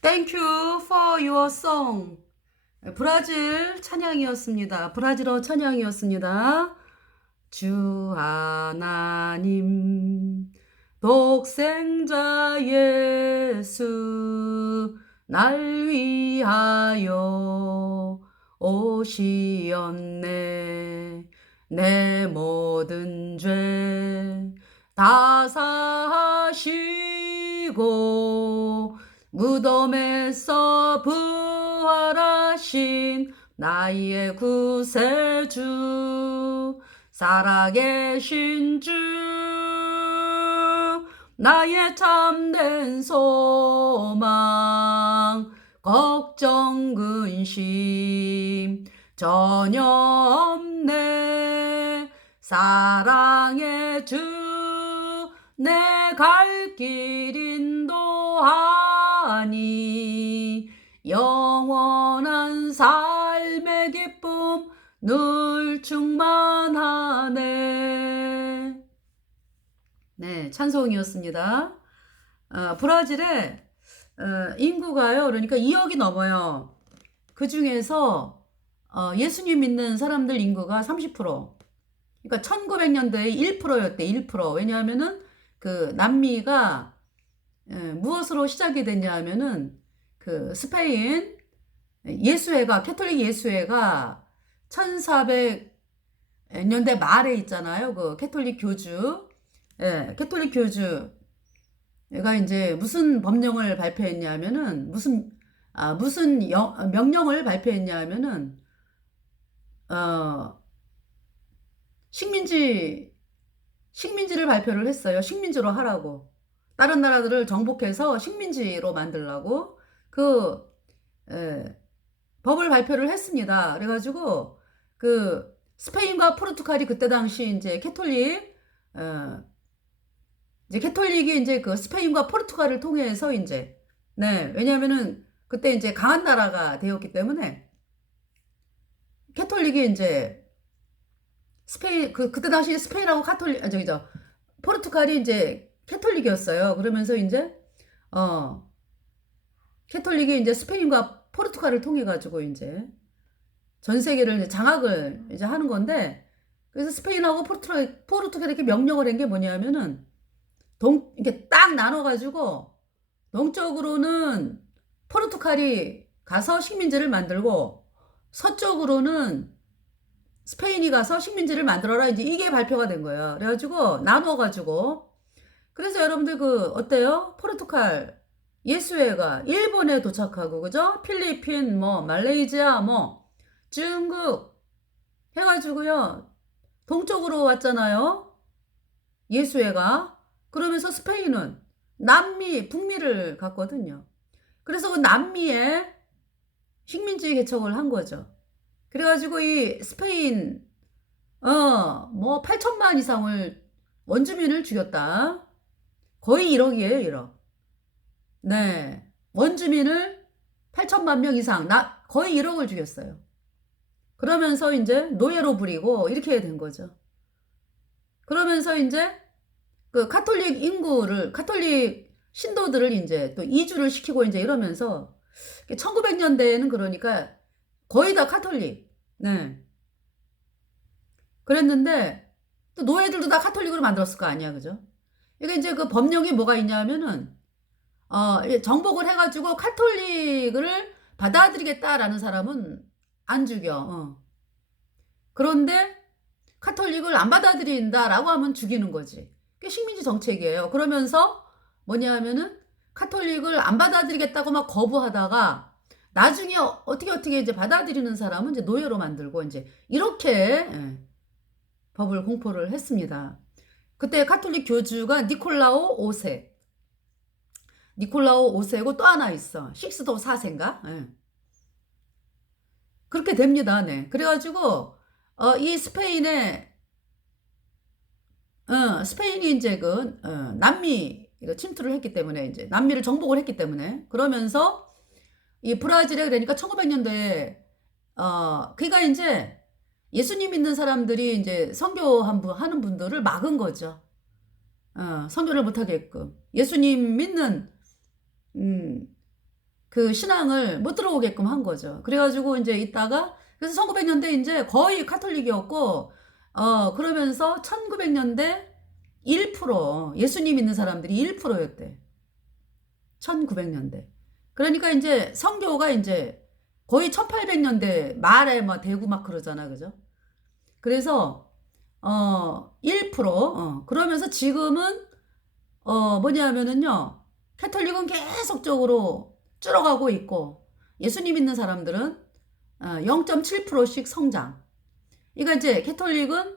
Thank you for your song. 브라질 찬양이었습니다. 브라질어 찬양이었습니다. 주 하나님, 독생자 예수, 날 위하여 오시었네. 내 모든 죄 다 사하시고 무덤에서 부활하신 나의 구세주, 살아계신 주, 나의 참된 소망, 걱정 근심 전혀 없네. 사랑의 주, 내 갈 길 인도하니 영원한 삶의 기쁨 늘 충만하네. 네, 찬송이었습니다. 브라질의 인구가요, 그러니까 2억이 넘어요. 그 중에서 예수님 믿는 사람들 인구가 30%. 그러니까 1900년대에 1%였대, 1%. 왜냐하면은 그 남미가 무엇으로 시작이 됐냐 하면은 그 스페인 예수회가, 캐톨릭 예수회가 1400년대 말에 있잖아요. 그 캐톨릭 교주. 예, 캐톨릭 교주. 얘가 이제 무슨 법령을 발표했냐 하면은 무슨 명령을 발표했냐 하면은 식민지를 발표를 했어요. 식민지로 하라고. 다른 나라들을 정복해서 식민지로 만들라고 그 법을 발표를 했습니다. 그래가지고 그 스페인과 포르투갈이 그때 당시 이제 캐톨릭이 이제 그 스페인과 포르투갈을 통해서 이제 왜냐면은 그때 이제 강한 나라가 되었기 때문에 캐톨릭이 이제 스페인 그때 당시 스페인하고 포르투갈이 이제 캐톨릭이었어요. 그러면서 이제 캐톨릭이 이제 스페인과 포르투갈을 통해 가지고 이제 전 세계를 이제 장악을 이제 하는 건데, 그래서 스페인하고 포르투갈이 이렇게 명령을 한 게 뭐냐면은 이렇게 딱 나눠가지고 동쪽으로는 포르투갈이 가서 식민지를 만들고 서쪽으로는 스페인이 가서 식민지를 만들어라. 이제 이게 발표가 된 거예요. 그래가지고 나눠가지고 그래서 여러분들 어때요? 포르투갈 예수회가 일본에 도착하고 그죠? 필리핀 말레이시아 중국 해가지고요 동쪽으로 왔잖아요. 예수회가. 그러면서 스페인은 남미, 북미를 갔거든요. 그래서 그 남미에 식민지 개척을 한 거죠. 그래가지고 이 스페인, 8천만 이상을 원주민을 죽였다. 거의 1억이에요, 1억. 네. 원주민을 8천만 명 이상, 거의 1억을 죽였어요. 그러면서 이제 노예로 부리고 이렇게 된 거죠. 그러면서 이제 그 카톨릭 신도들을 이제 또 이주를 시키고 이제 이러면서 1900년대에는 그러니까 거의 다 카톨릭. 네. 그랬는데 또 노예들도 다 카톨릭으로 만들었을 거 아니야, 그죠? 이게 이제 그 법령이 뭐가 있냐면은 정복을 해가지고 카톨릭을 받아들이겠다라는 사람은 안 죽여. 그런데 카톨릭을 안 받아들인다라고 하면 죽이는 거지. 그게 식민지 정책이에요. 그러면서 뭐냐 하면은 카톨릭을 안 받아들이겠다고 막 거부하다가 나중에 어떻게 이제 받아들이는 사람은 이제 노예로 만들고 이제 이렇게 법을 공포를 했습니다. 그때 카톨릭 교주가 니콜라오 5세. 니콜라오 5세고 또 하나 있어. 식스도 4세인가? 그렇게 됩니다. 네. 그래가지고 이 스페인이 이제 남미 침투를 했기 때문에 이제 남미를 정복을 했기 때문에 그러면서 이 브라질에 그러니까 1900년대에 그러니까 이제 예수님 믿는 사람들이 이제 하는 분들을 막은 거죠. 선교를 못 하게끔. 예수님 믿는 그 신앙을 못 들어오게끔 한 거죠. 그래가지고 이제 있다가 그래서 1900년대 이제 거의 카톨릭이었고 그러면서 1900년대 1% 예수님 믿는 사람들이 1%였대. 1900년대. 그러니까 이제 성교가 이제 거의 1800년대 말에 막 대구 막 그러잖아. 그죠? 그래서 1% 그러면서 지금은 뭐냐면은요. 캐톨릭은 계속적으로 줄어가고 있고 예수님 믿는 사람들은 0.7%씩 성장. 그러니까 이제 캐톨릭은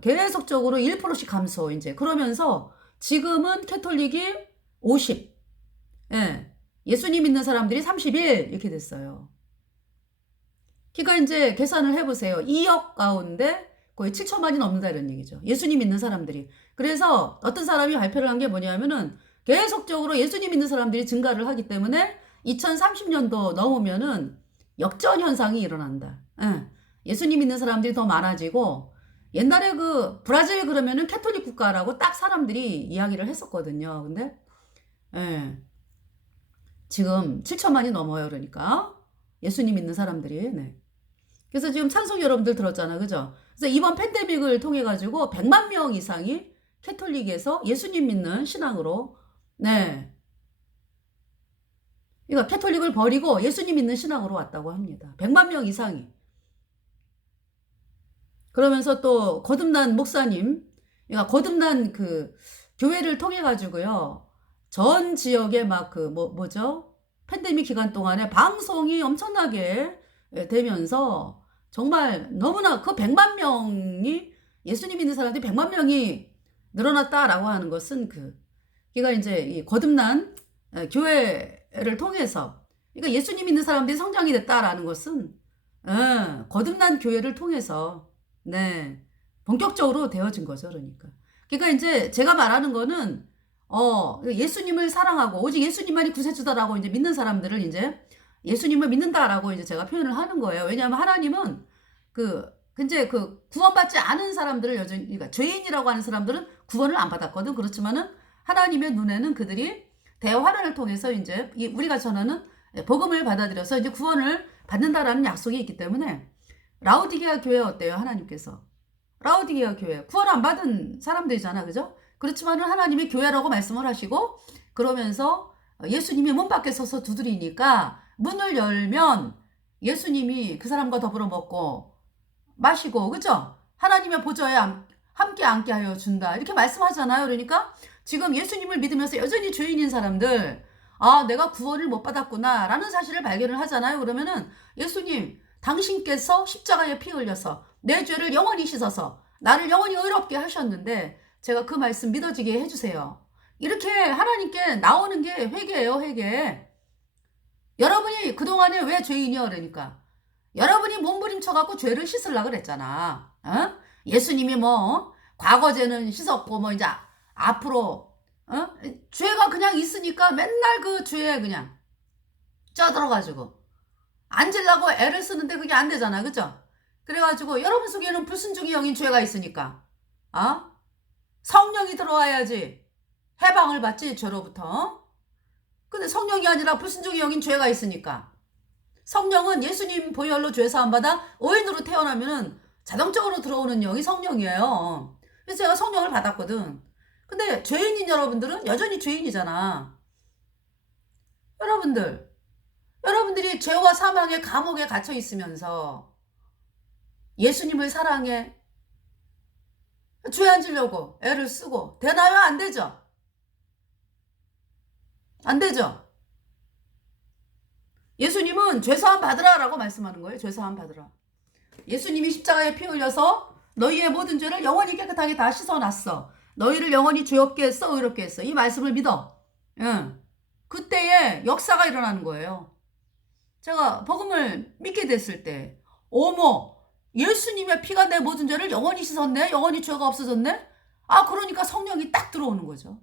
계속적으로 1%씩 감소 이제 그러면서 지금은 캐톨릭이 50, 예수님 믿는 사람들이 31 이렇게 됐어요. 그러니까 이제 계산을 해보세요. 2억 가운데 거의 7천만이 넘는다 이런 얘기죠. 예수님 믿는 사람들이. 그래서 어떤 사람이 발표를 한 게 뭐냐면은 계속적으로 예수님 믿는 사람들이 증가를 하기 때문에 2030년도 넘으면은 역전 현상이 일어난다. 예수님 믿는 사람들이 더 많아지고 옛날에 그 브라질 그러면은 캐톨릭 국가라고 딱 사람들이 이야기를 했었거든요. 근데 지금 7천만이 넘어요. 그러니까 예수님 믿는 사람들이. 네. 그래서 지금 찬송 여러분들 들었잖아. 그죠? 그래서 이번 팬데믹을 통해 가지고 100만 명 이상이 캐톨릭에서 예수님 믿는 신앙으로 그러니까 캐톨릭을 버리고 예수님 믿는 신앙으로 왔다고 합니다. 100만 명 이상이. 그러면서 또 거듭난 목사님, 그러니까 거듭난 그 교회를 통해 가지고요. 전 지역에 막 그 뭐죠? 팬데믹 기간 동안에 방송이 엄청나게 되면서 정말 너무나 그 100만 명이 예수님 믿는 사람들이 100만 명이 늘어났다라고 하는 것은 그러니까 이제 이 거듭난 교회를 통해서 그러니까 예수님 믿는 사람들이 성장이 됐다라는 것은 거듭난 교회를 통해서 본격적으로 되어진 거죠. 그러니까 이제 제가 말하는 거는 예수님을 사랑하고 오직 예수님만이 구세주다라고 이제 믿는 사람들을 이제 예수님을 믿는다라고 이제 제가 표현을 하는 거예요. 왜냐하면 하나님은 이제 구원받지 않은 사람들을 여전히 그러니까 죄인이라고 하는 사람들은 구원을 안 받았거든. 그렇지만은 하나님의 눈에는 그들이 대화를 통해서 이제 우리가 전하는 복음을 받아들여서 이제 구원을 받는다라는 약속이 있기 때문에 라우디게아 교회 어때요? 하나님께서 라우디게아 교회 구원 안 받은 사람들이잖아. 그죠? 그렇지만은 하나님이 교회라고 말씀을 하시고 그러면서 예수님이 문 밖에 서서 두드리니까 문을 열면 예수님이 그 사람과 더불어 먹고 마시고 그죠? 하나님의 보좌에 함께 앉게 하여 준다 이렇게 말씀하잖아요. 그러니까 지금 예수님을 믿으면서 여전히 죄인인 사람들 내가 구원을 못 받았구나 라는 사실을 발견을 하잖아요. 그러면은 예수님 당신께서 십자가에 피 흘려서 내 죄를 영원히 씻어서 나를 영원히 의롭게 하셨는데 제가 그 말씀 믿어지게 해주세요. 이렇게 하나님께 나오는 게 회개예요. 회개. 여러분이 그동안에 왜 죄인이요? 그러니까 여러분이 몸부림쳐갖고 죄를 씻으려고 그랬잖아. 예수님이 뭐 과거죄는 씻었고 뭐 이제 앞으로 죄가 그냥 있으니까 맨날 그 죄에 그냥 쪄들어가지고 앉으려고 애를 쓰는데 그게 안 되잖아. 그죠? 그래가지고 여러분 속에는 불순종의 영인 죄가 있으니까 성령이 들어와야지 해방을 받지 죄로부터. 근데 성령이 아니라 불순종의 영인 죄가 있으니까 성령은 예수님 보혈로 죄 사함 받아 의인으로 태어나면은 자동적으로 들어오는 영이 성령이에요. 그래서 제가 성령을 받았거든. 근데 죄인인 여러분들은 여전히 죄인이잖아. 여러분들이 죄와 사망의 감옥에 갇혀 있으면서 예수님을 사랑해 죄 안 지려고 애를 쓰고 되나요? 안 되죠? 안 되죠? 예수님은 죄사함 받으라 라고 말씀하는 거예요. 죄사함 받으라. 예수님이 십자가에 피 흘려서 너희의 모든 죄를 영원히 깨끗하게 다 씻어놨어. 너희를 영원히 죄 없게 했어. 의롭게 했어. 이 말씀을 믿어. 그때에 역사가 일어나는 거예요. 제가 복음을 믿게 됐을 때 어머 예수님의 피가 내 모든 죄를 영원히 씻었네. 영원히 죄가 없어졌네. 그러니까 성령이 딱 들어오는 거죠.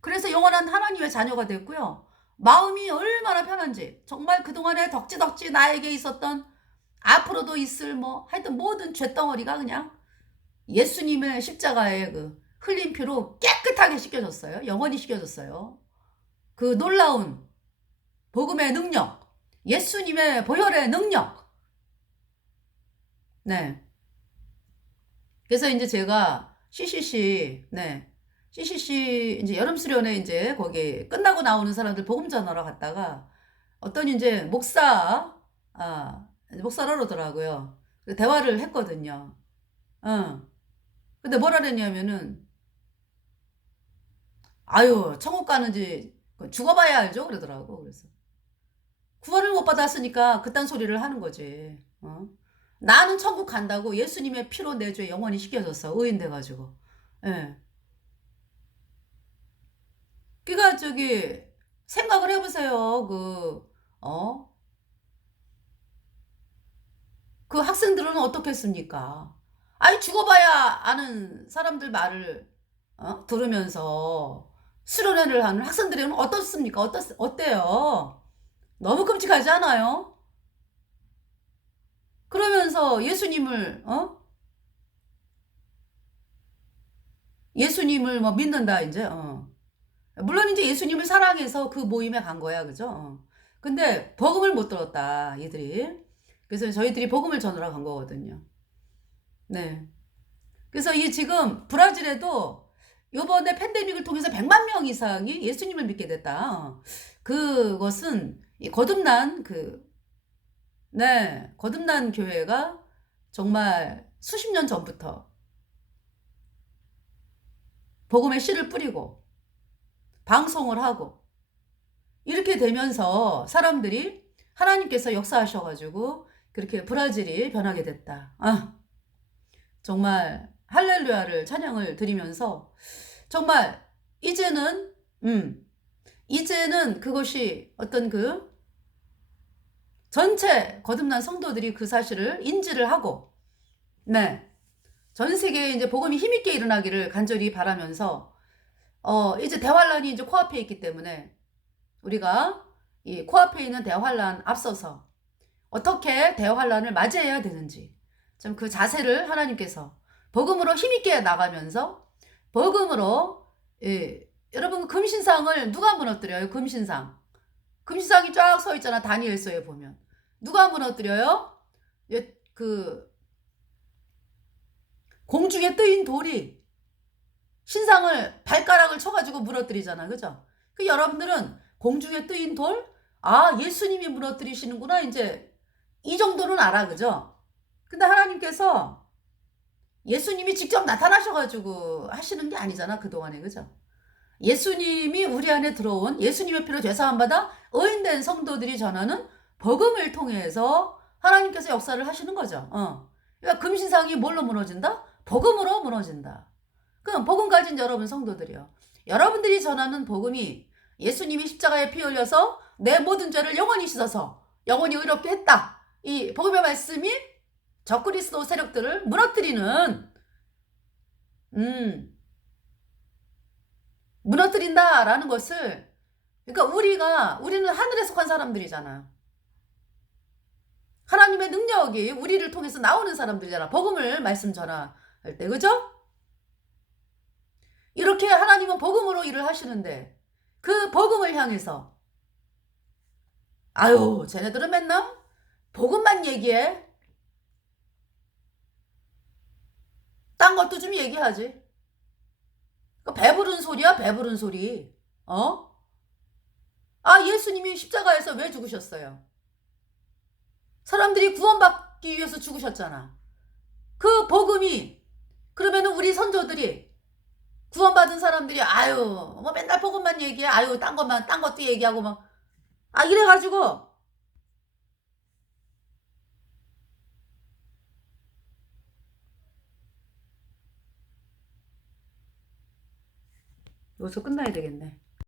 그래서 영원한 하나님의 자녀가 됐고요. 마음이 얼마나 편한지 정말 그동안에 덕지덕지 나에게 있었던 앞으로도 있을 뭐 하여튼 모든 죄덩어리가 그냥 예수님의 십자가의 그 흘린 피로 깨끗하게 씻겨졌어요. 영원히 씻겨졌어요. 그 놀라운 복음의 능력, 예수님의 보혈의 능력. 네. 그래서 이제 제가 CCC 이제 여름 수련회 이제 거기 끝나고 나오는 사람들 복음 전하러 갔다가 어떤 이제 목사라 그러더라고요. 대화를 했거든요. 근데 뭐라 그랬냐면은, 아유, 천국 가는지 죽어봐야 알죠? 그러더라고. 그래서 구원을 못 받았으니까 그딴 소리를 하는 거지. 나는 천국 간다고 예수님의 피로 내 죄 영원히 씻겨졌어. 의인 돼가지고. 예. 그니까 저기 생각을 해보세요. 어? 그 학생들은 어떻겠습니까? 아니 죽어봐야 아는 사람들 말을 들으면서 수련회를 하는 학생들은 어떻습니까? 어때요? 너무 끔찍하지 않아요? 그러면서 예수님을 뭐 믿는다 이제. 물론 이제 예수님을 사랑해서 그 모임에 간 거야, 그죠? 근데 복음을 못 들었다 이들이. 그래서 저희들이 복음을 전하러 간 거거든요. 네. 그래서 이 지금 브라질에도 요번에 팬데믹을 통해서 100만 명 이상이 예수님을 믿게 됐다. 그것은 이 거듭난 교회가 정말 수십 년 전부터 복음의 씨를 뿌리고 방송을 하고 이렇게 되면서 사람들이 하나님께서 역사하셔가지고 그렇게 브라질이 변하게 됐다. 정말 할렐루야를 찬양을 드리면서 정말 이제는 그것이 어떤 그 전체 거듭난 성도들이 그 사실을 인지를 하고 전 세계에 이제 복음이 힘있게 일어나기를 간절히 바라면서 이제 대환란이 이제 코앞에 있기 때문에 우리가 이 코앞에 있는 대환란 앞서서 어떻게 대환란을 맞이해야 되는지 좀 그 자세를 하나님께서 복음으로 힘있게 나가면서 복음으로 여러분 금신상을 누가 무너뜨려요? 금신상이 쫙 서 있잖아. 다니엘서에 보면 누가 무너뜨려요? 그 공중에 뜨인 돌이 신상을 발가락을 쳐가지고 무너뜨리잖아. 그죠? 그 여러분들은 공중에 뜨인 돌? 예수님이 무너뜨리시는구나. 이제 이 정도는 알아. 그죠? 근데 하나님께서 예수님이 직접 나타나셔가지고 하시는 게 아니잖아. 그동안에. 그죠? 예수님이 우리 안에 들어온 예수님의 피로 죄사함 받아 의인된 성도들이 전하는 복음을 통해서 하나님께서 역사를 하시는 거죠. 그러니까 금신상이 뭘로 무너진다? 복음으로 무너진다. 그럼 복음 가진 여러분 성도들이요. 여러분들이 전하는 복음이 예수님이 십자가에 피 흘려서 내 모든 죄를 영원히 씻어서 영원히 의롭게 했다. 이 복음의 말씀이 적그리스도 세력들을 무너뜨린다라는 것을, 그러니까 우리는 하늘에 속한 사람들이잖아. 하나님의 능력이 우리를 통해서 나오는 사람들이잖아. 복음을 말씀 전할 때. 그죠? 이렇게 하나님은 복음으로 일을 하시는데 그 복음을 향해서 쟤네들은 맨날 복음만 얘기해. 딴 것도 좀 얘기하지. 배부른 소리야, 배부른 소리. 예수님이 십자가에서 왜 죽으셨어요? 사람들이 구원받기 위해서 죽으셨잖아. 그 복음이, 그러면은 우리 선조들이 구원받은 사람들이 뭐 맨날 복음만 얘기해. 딴 것도 얘기하고 막 이래가지고 여기서 끝나야 되겠네.